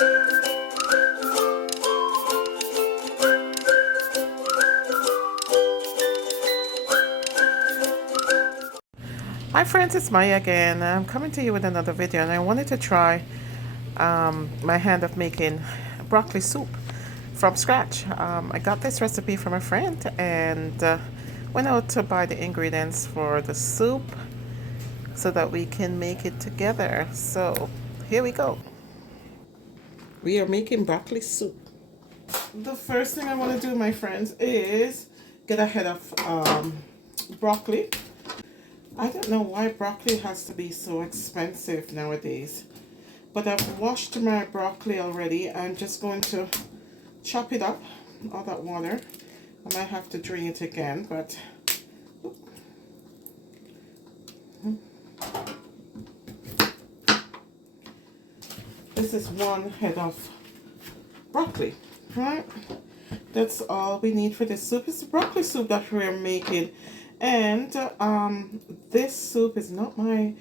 Hi friends, it's Maya again. I'm coming to you with another video, and I wanted to try my hand of making broccoli soup from scratch. I got this recipe from a friend and went out to buy the ingredients for the soup so that we can make it together. So here we go. We are making broccoli soup. The first thing I want to do, my friends, is get a head of broccoli. I don't know why broccoli has to be so expensive nowadays, but I've washed my broccoli already. I'm just going to chop it up, all that water. I might have to drain it again, but this is one head of broccoli, right? That's all we need for this soup. It's the broccoli soup that we're making. And this soup is not my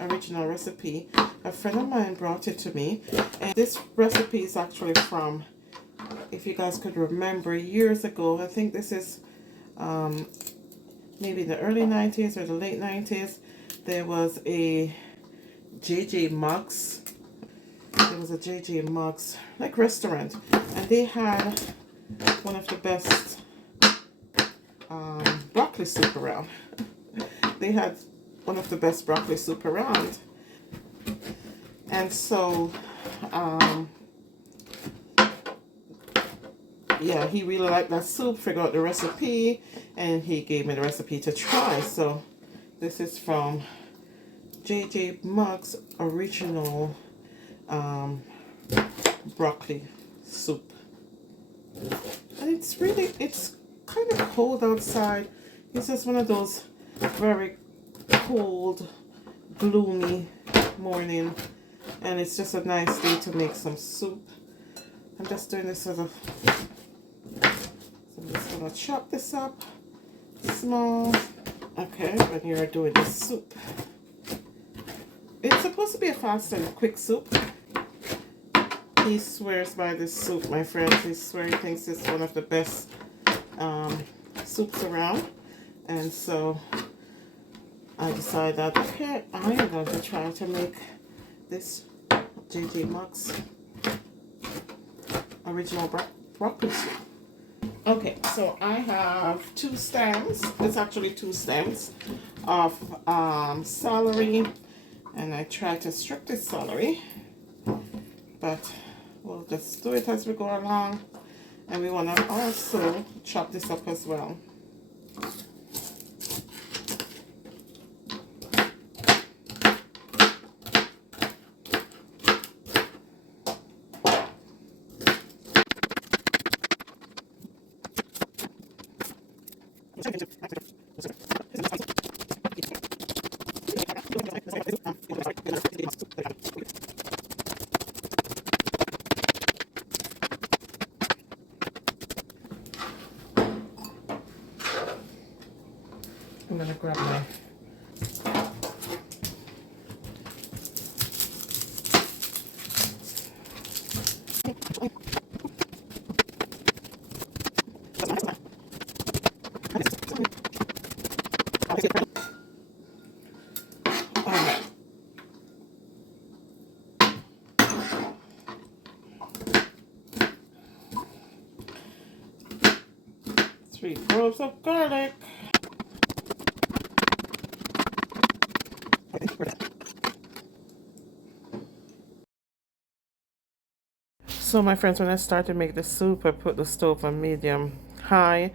original recipe. A friend of mine brought it to me, and this recipe is actually from, if you guys could remember, years ago. I think this is maybe the early 90s or the late 90s. There was a JJMuggs. There was a JJMuggs like restaurant, and they had one of the best broccoli soup around. They had one of the best broccoli soup around, and so yeah, he really liked that soup, figured out the recipe, and he gave me the recipe to try. So this is from JJMuggs original broccoli soup, and it's kind of cold outside. It's just one of those very cold, gloomy morning, and it's just a nice day to make some soup. I'm just doing this sort of, so I'm just gonna chop this up small. Okay, when you're doing this soup, it's supposed to be a fast and quick soup. He swears by this soup, my friends. He swears, he thinks it's one of the best soups around, and so I decided that, okay, I'm going to try to make this JJMuggs original broccoli soup. Okay, so I have two stems. It's actually two stems of celery, and I try to strip this celery, but we'll just do it as we go along. And we want to also chop this up as well. I'm going to grab my Alright. 3 cloves of garlic. So my friends, when I started to make the soup, I put the stove on medium high,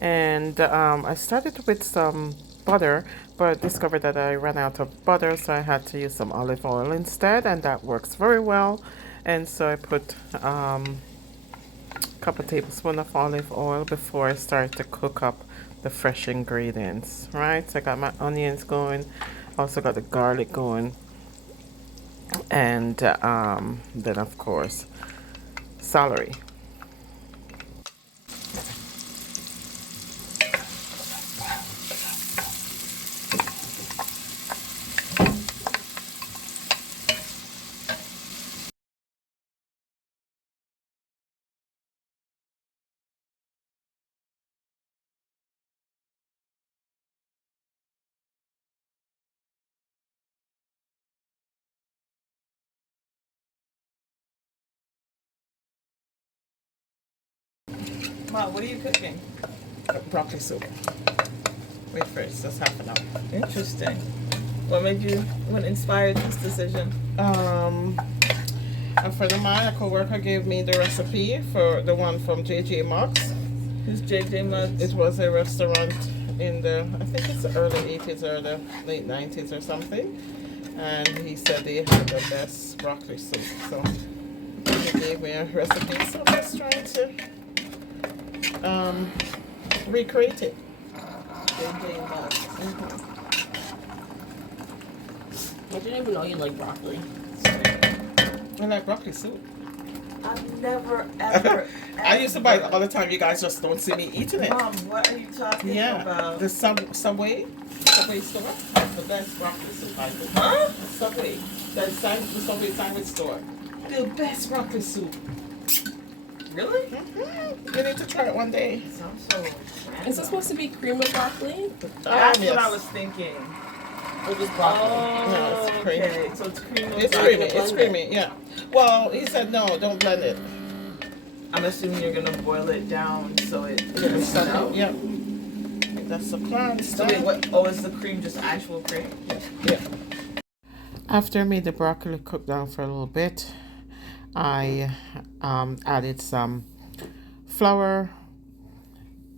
and I started with some butter, but discovered that I ran out of butter, so I had to use some olive oil instead, and that works very well. And so I put a couple tablespoons of olive oil before I start to cook up the fresh ingredients. Right, so I got my onions going, also got the garlic going, and then of course celery. Mom, what are you cooking? Broccoli soup. Wait first, just half an hour. Interesting. What inspired this decision? A friend of mine, a coworker, gave me the recipe for the one from JJMuggs. Who's JJMuggs? It was a restaurant in the, I think it's the early 80s or the late 90s or something. And he said they had the best broccoli soup. So he gave me a recipe. So I'm just trying to recreate it. JJMuggs. I didn't even know you like broccoli. I like broccoli soup. I've never, ever. I used to buy it all the time. You guys just don't see me eating it. Mom, what are you talking about? The Subway store. The best broccoli soup I think. Huh? Subway. The Subway sandwich store. The best broccoli soup. Really? You need to try it one day. Sounds so Is this supposed to be cream of broccoli? That's yes. what I was thinking. Or just broccoli? No, it's creamy. Okay, so it's cream of It's broccoli. creamy. It's creamy. Yeah. Well, he said no, don't blend it. I'm assuming you're gonna boil it down so it Get it gets stuck out. out. Yeah. That's the plan. So wait, what? Oh, is the cream just actual cream? Yeah. After I made the broccoli cook down for a little bit, I added some flour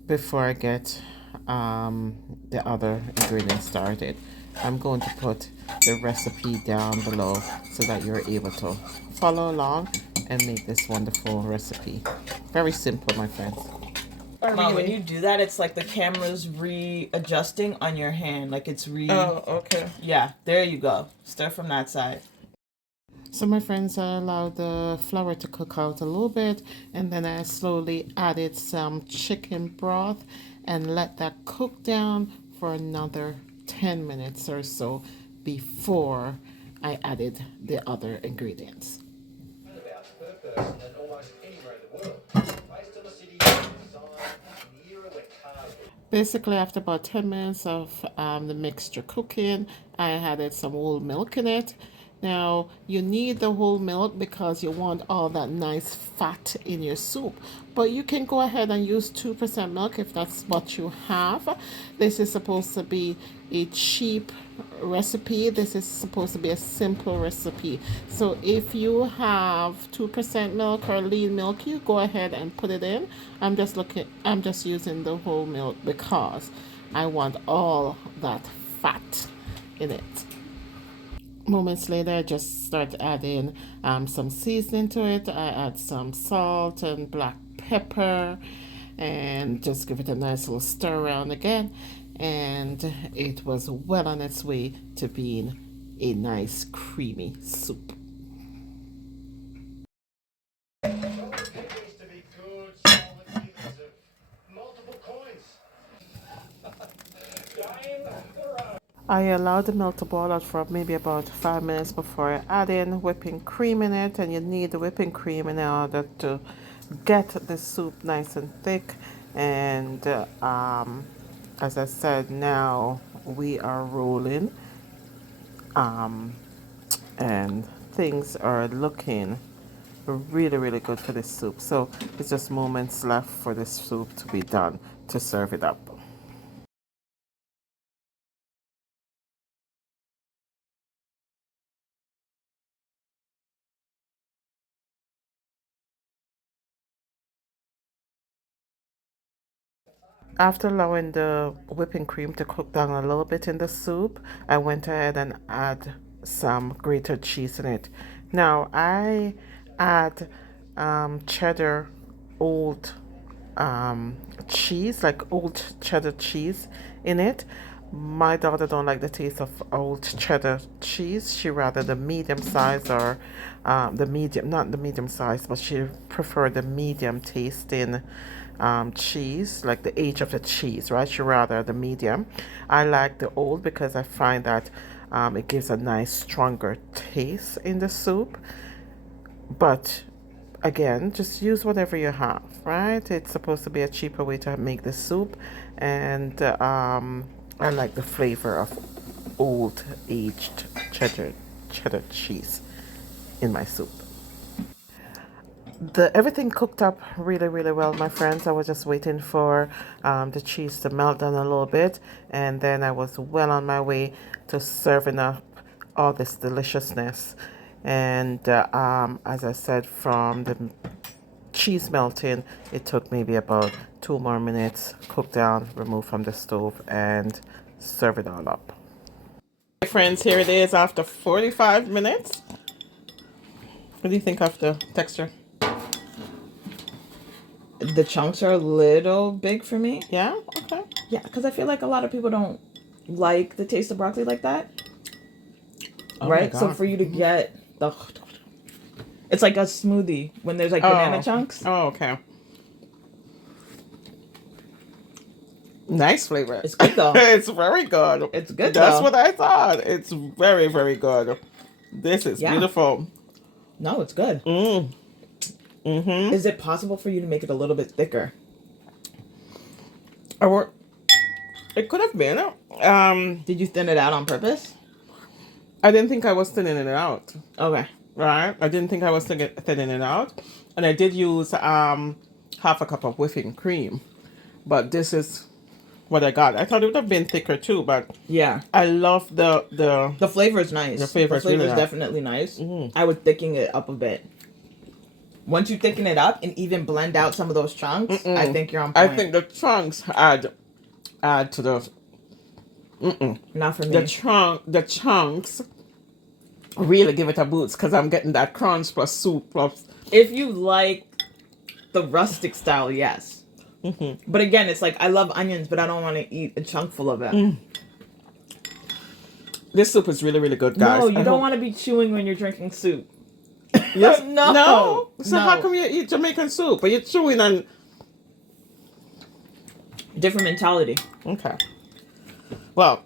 before I get the other ingredients started. I'm going to put the recipe down below so that you're able to follow along and make this wonderful recipe. Very simple, my friends. Mom, when you do that, it's like the camera's readjusting on your hand. Like it's Oh, okay. Yeah, there you go. Stir from that side. So my friends, I allowed the flour to cook out a little bit, and then I slowly added some chicken broth and let that cook down for another 10 minutes or so before I added the other ingredients. Basically, after about 10 minutes of the mixture cooking, I added some whole milk in it. Now, you need the whole milk because you want all that nice fat in your soup. But you can go ahead and use 2% milk if that's what you have. This is supposed to be a cheap recipe. This is supposed to be a simple recipe. So if you have 2% milk or lean milk, you go ahead and put it in. I'm just using the whole milk because I want all that fat in it. Moments later, I just start adding some seasoning to it. I add some salt and black pepper and just give it a nice little stir around again. And it was well on its way to being a nice creamy soup. I allowed the milk to boil out for maybe about 5 minutes before I add in whipping cream in it, and you need the whipping cream in order to get the soup nice and thick. And as I said, now we are rolling, and things are looking really good for this soup. So it's just moments left for this soup to be done to serve it up. After allowing the whipping cream to cook down a little bit in the soup, I went ahead and add some grated cheese in it. Now I add cheddar old cheese, like old cheddar cheese in it. My daughter don't like the taste of old cheddar cheese. She rather the medium size or the medium, not the medium size, but she prefer the medium tasting cheese, like the age of the cheese, right? She rather the medium. I like the old because I find that it gives a nice stronger taste in the soup. But again, just use whatever you have, right? It's supposed to be a cheaper way to make the soup, and I like the flavor of old aged cheddar cheese in my soup. Everything cooked up really well, my friends. I was just waiting for the cheese to melt down a little bit, and then I was well on my way to serving up all this deliciousness. And as I said, from the cheese melting, it took maybe about 2 more minutes. Cook down, remove from the stove, and serve it all up. My friends, here it is after 45 minutes. What do you think of the texture? The chunks are a little big for me. Yeah? Okay. Yeah, because I feel like a lot of people don't like the taste of broccoli like that. Oh right? So for you to get the... It's like a smoothie when there's like banana chunks. Oh, okay. Nice flavor. It's good though. It's very good. It's good That's though. what I thought. It's very good. This is beautiful. No, it's good. Mm-hmm. Is it possible for you to make it a little bit thicker? Or it could have been. Did you thin it out on purpose? I didn't think I was thinning it out. Okay. Right? I didn't think I was thinning it out. And I did use half a cup of whipping cream. But this is what I got. I thought it would have been thicker too, but yeah. I love the flavor is nice. The flavor is really nice. Definitely nice. I would thicken it up a bit. Once you thicken it up and even blend out some of those chunks, I think you're on point. I think the chunks add to the... Not for me. The chunks really give it a boost because I'm getting that crunch plus soup plus... If you like the rustic style, yes. But again, it's like I love onions, but I don't want to eat a chunk full of it. This soup is really good, guys. No, you don't want to be chewing when you're drinking soup. Yes, No. So how come you eat Jamaican soup? But you're chewing on... Different mentality. Okay. Well.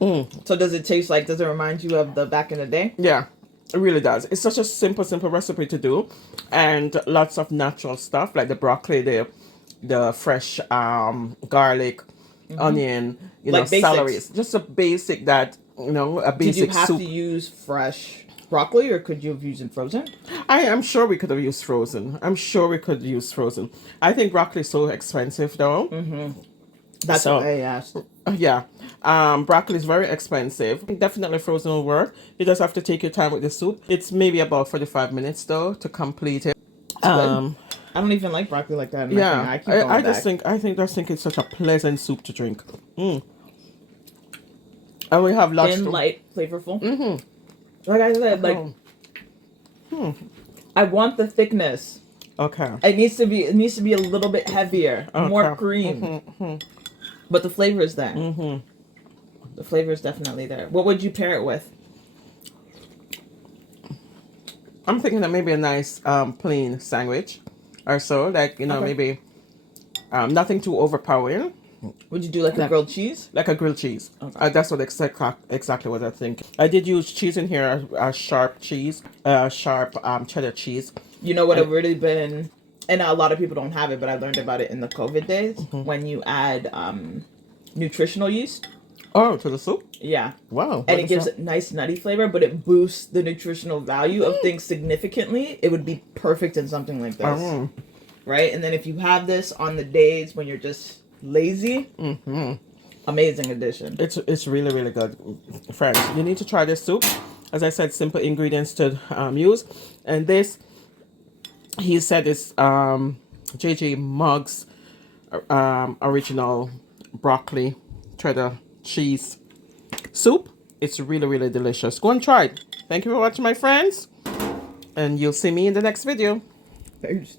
So does it taste like, does it remind you of the back in the day? Yeah, it really does. It's such a simple recipe to do. And lots of natural stuff like the broccoli, the fresh garlic, onion, Like celery. basics. Just a basic that, a basic Did you have soup. to use fresh broccoli or could you have used it frozen? I am sure we could have used frozen. I think broccoli is so expensive though. That's So- what I asked. Yeah. Broccoli is very expensive. Definitely frozen will work. You just have to take your time with the soup. It's maybe about 45 minutes though to complete it. I don't even like broccoli like that. Yeah. I just think it's such a pleasant soup to drink. And we have lots thin, of light, flavorful. Like I said, like I want the thickness. Okay. It needs to be a little bit heavier, more cream. But the flavor is there. The flavor is definitely there. What would you pair it with? I'm thinking that maybe a nice plain sandwich or so. Like, maybe nothing too overpowering. Would you do like a grilled cheese? Like a grilled cheese. Okay. That's what exactly what I think. I did use cheese in here, a sharp cheese, sharp cheddar cheese. You know what have really been, and a lot of people don't have it, but I learned about it in the COVID days, when you add nutritional yeast. Oh, to the soup? Yeah. Wow. And it gives a nice nutty flavor, but it boosts the nutritional value of things significantly. It would be perfect in something like this. Right? And then if you have this on the days when you're just lazy, amazing addition. It's really good, friends. You need to try this soup. As I said, simple ingredients to use. And this, he said, is JJMuggs original broccoli cheddar cheese soup. It's really delicious. Go and try it. Thank you for watching, my friends. And you'll see me in the next video. Thanks.